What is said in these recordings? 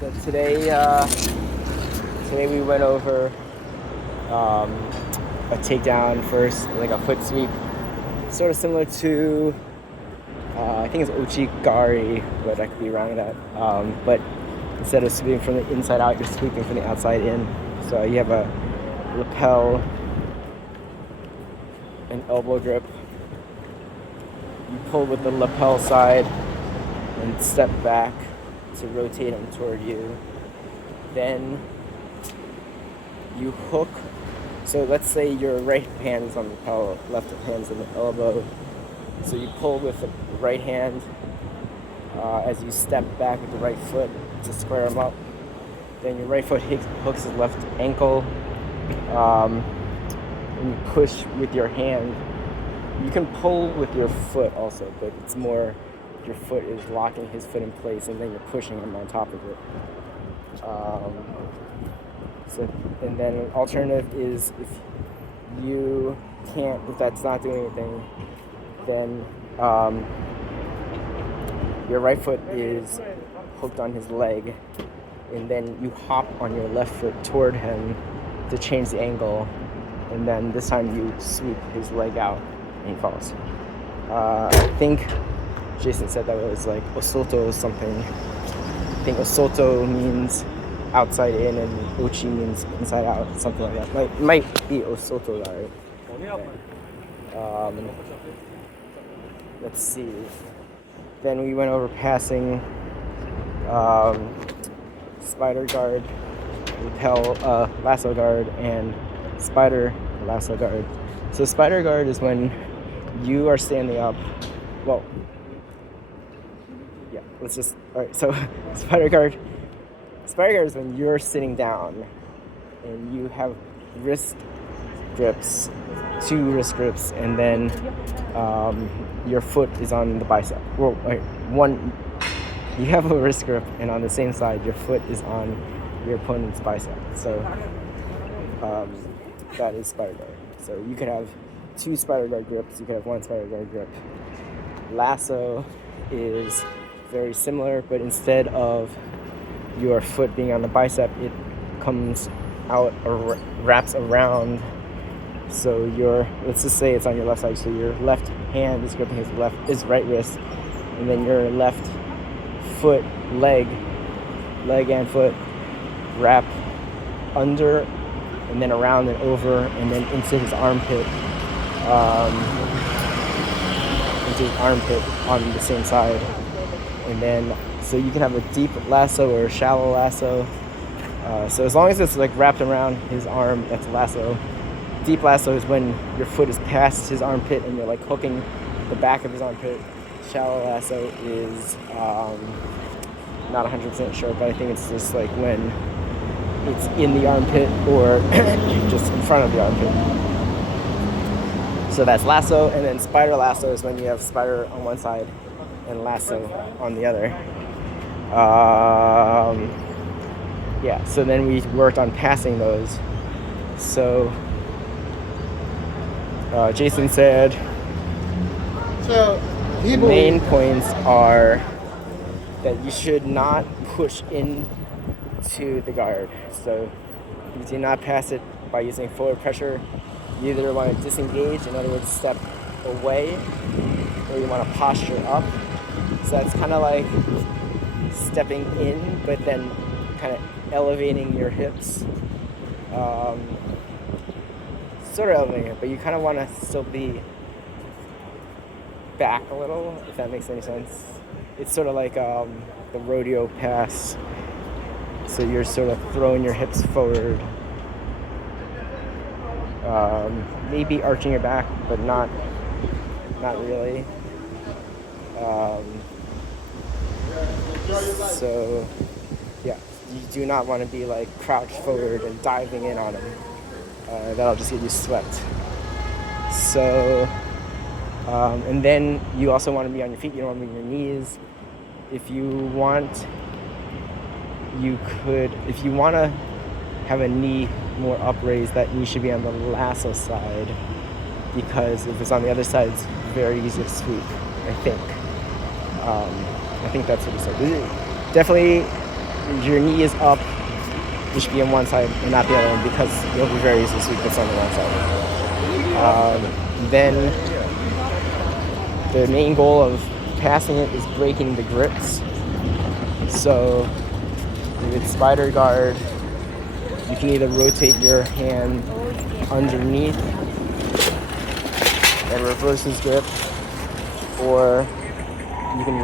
So today we went over a takedown first, like a foot sweep, sort of similar to I think it's Ochigari, but I could be wrong with that. But instead of sweeping from the inside out, you're sweeping from the outside in. So you have a lapel, an elbow grip. You pull with the lapel side and step back to rotate them toward you. Then you hook. So let's say your right hand is on the lapel, left hand is on the elbow. So you pull with the right hand as you step back with the right foot to square them up. Then your right foot hooks his left ankle. And you push with your hand. You can pull with your foot also, but it's more your foot is locking his foot in place and then you're pushing him on top of it. And then an alternative is if that's not doing anything, then your right foot is hooked on his leg, and then you hop on your left foot toward him to change the angle, and then this time you sweep his leg out and he falls. I think Jason said that was like Osoto or something. I think Osoto means outside in and Ochi means inside out, something like that. Might be Osoto, right? Okay. Let's see. Then we went over passing, spider guard, lapel, lasso guard, and spider lasso guard. So spider guard is when you are standing up. Well, yeah, alright, so spider guard is when you're sitting down and you have wrist grips, 2 wrist grips, and then your foot is on the bicep. Well, you have a wrist grip, and on the same side, your foot is on your opponent's bicep. So that is spider guard. So you could have 2 spider guard grips, you could have 1 spider guard grip. Lasso is very similar, but instead of your foot being on the bicep, it comes out or wraps around. So let's just say it's on your left side, so your left hand is gripping his right wrist, and then your left foot, leg and foot wrap under and then around and over and then into his armpit on the same side. And then so you can have a deep lasso or a shallow lasso. So as long as it's like wrapped around his arm, that's a lasso. Deep lasso is when your foot is past his armpit and you're like hooking the back of his armpit. Shallow lasso is not 100% sure, but I think it's just like when it's in the armpit or just in front of the armpit. So that's lasso, and then spider lasso is when you have spider on one side and lasso on the other. Yeah, so then we worked on passing those. So Jason said the main points are that you should not push into the guard. So you do not pass it by using forward pressure. You either want to disengage, in other words, step away, or you want to posture up. So that's kind of like stepping in, but then kind of elevating your hips. Sort of elevating it, but you kind of want to still be back a little, if that makes any sense. It's sort of like the rodeo pass. So you're sort of throwing your hips forward. Maybe arching your back, but not really. So yeah, you do not want to be like crouched forward and diving in on him. That'll just get you swept. So and then you also want to be on your feet. You don't want to be on your knees. If you want to have a knee more upraised, that knee should be on the lasso side, because if it's on the other side, it's very easy to sweep, I think. I think that's what he said. Definitely your knee is up, you should be on one side and not the other one, because you'll be very easily sweep this on the wrong side. Then the main goal of passing it is breaking the grips. So with spider guard, you can either rotate your hand underneath and reverse his grip, or you can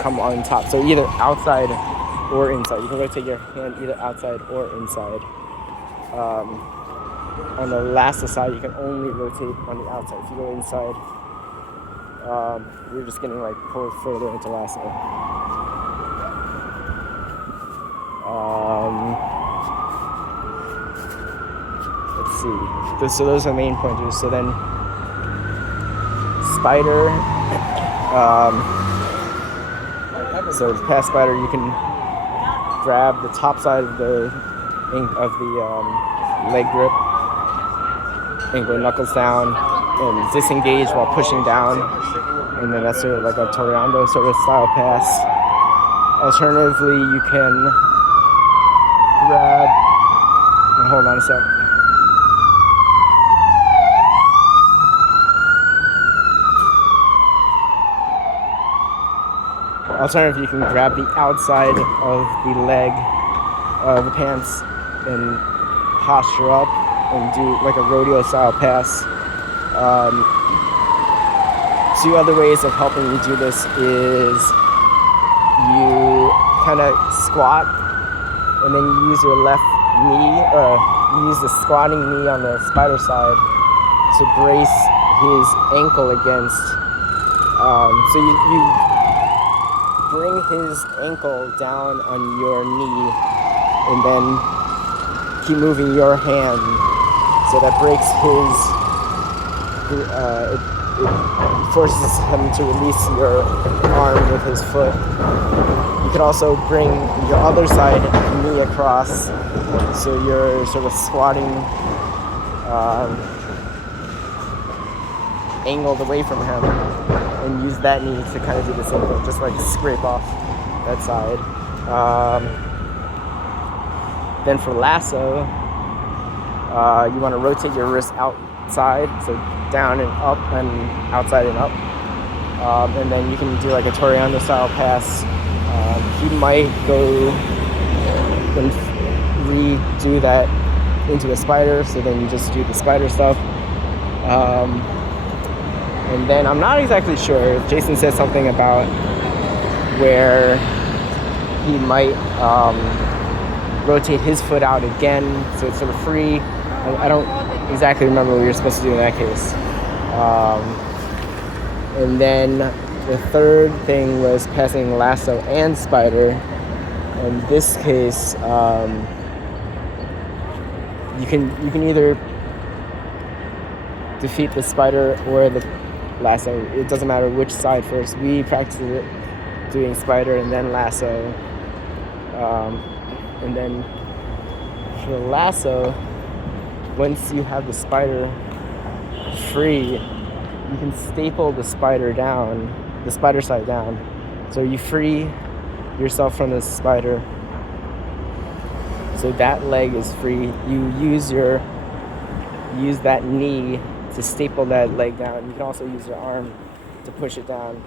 come on top. So either outside or inside. You can rotate your hand either outside or inside. On the Lasso side, you can only rotate on the outside. If you go inside, you're just getting like pulled further into Lasso. Let's see. So those are the main pointers. So then spider. So to pass spider, you can grab the top side of the leg grip and go knuckles down and disengage while pushing down, and then that's sort of like a toreando sort of style pass. Alternatively, you can grab and hold on a sec. Alternatively, you can grab the outside of the leg, the pants, and posture up and do like a rodeo style pass. Two other ways of helping you do this is you kind of squat and then you use your left knee, you use the squatting knee on the spider side to brace his ankle against. So you bring his ankle down on your knee and then keep moving your hand, so that breaks it forces him to release your arm with his foot. You can also bring your other side knee across, so you're sort of squatting angled away from him, and use that knee to kind of do the same thing, just like scrape off that side. Then for Lasso, you want to rotate your wrist outside, so down and up and outside and up. And then you can do like a toreando style pass. He might go and redo that into a spider, so then you just do the spider stuff. And then I'm not exactly sure. Jason said something about where he might rotate his foot out again, so it's sort of free. I don't exactly remember what you're supposed to do in that case. And then the third thing was passing Lasso and spider. In this case, you can either defeat the spider or the Lasso. It doesn't matter which side first. We practiced it doing spider and then Lasso. And then for Lasso, once you have the spider free, you can staple the spider side down. So you free yourself from the spider. So that leg is free. You use that knee to staple that leg down. You can also use your arm to push it down.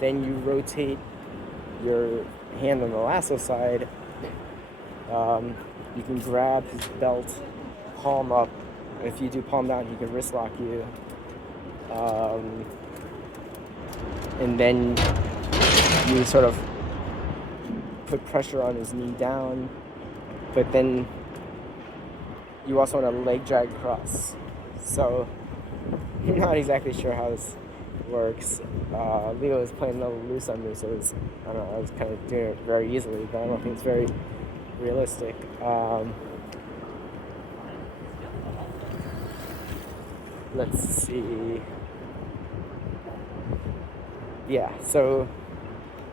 Then you rotate your hand on the Lasso side. You can grab his belt, palm up. If you do palm down, he can wrist lock you. And then you sort of put pressure on his knee down, but then you also want to leg drag across. So I'm not exactly sure how this works. Leo was playing a little loose on me, so I was kind of doing it very easily, but I don't think it's very realistic. Let's see. Yeah, so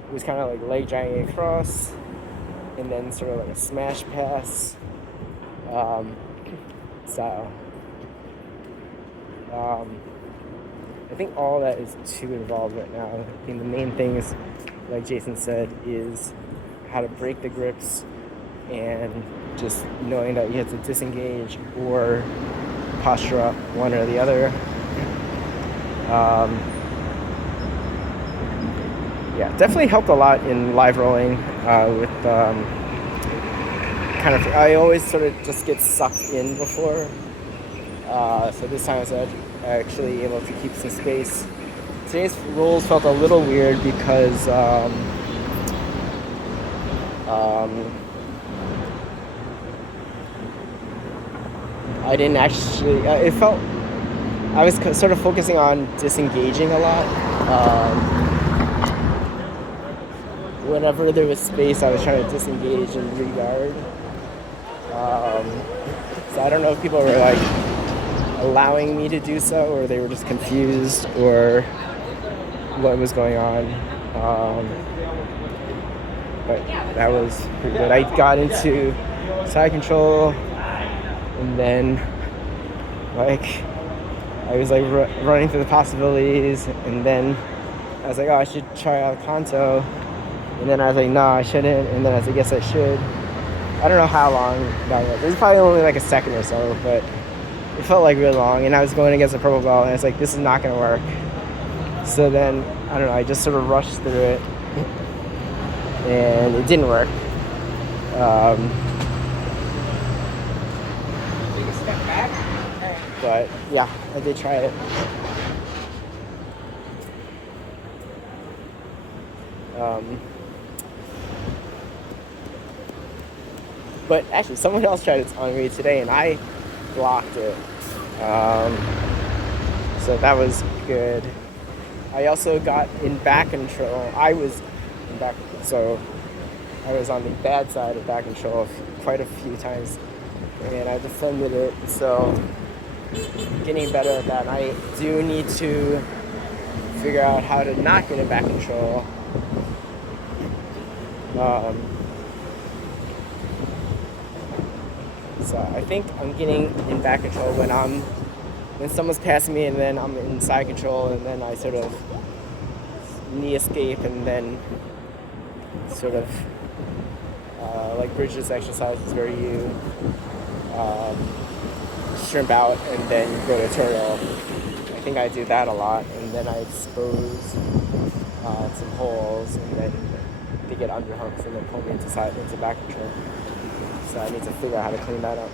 it was kind of like leg dragging across, and then sort of like a smash pass style. I think all that is too involved right now. I think the main thing is like Jason said, is how to break the grips and just knowing that you have to disengage or posture up, one or the other. Yeah, definitely helped a lot in live rolling with kind of, I always sort of just get sucked in before. So this time I was actually able to keep some space. Today's rolls felt a little weird because I didn't actually, it felt, I was sort of focusing on disengaging a lot. Whenever there was space, I was trying to disengage and regard. So I don't know if people were like allowing me to do so, or they were just confused, or what was going on. But that was pretty good. I got into side control, and then like I was like running through the possibilities, and then I was like, oh, I should try out Kanto, and then I was like, no, I shouldn't, and then I was like, yes, I should. I don't know how long that was. It was probably only like a second or so, but it felt like really long, and I was going against a purple belt, and I was like, this is not going to work. So then, I don't know, I just sort of rushed through it, and it didn't work. Take a step back. But yeah, I did try it. But actually, someone else tried it on me today, and I blocked it. So that was good. I also got in back control. I was in back, so I was on the bad side of back control quite a few times, and I defended it. So getting better at that. And I do need to figure out how to not get in back control. So I think I'm getting in back control when someone's passing me, and then I'm in side control, and then I sort of knee escape, and then sort of like bridges exercises where you shrimp out and then you go to turtle. I think I do that a lot, and then I expose some holes, and then they get underhooks and then pull me into back control. So I need to figure out how to clean that up.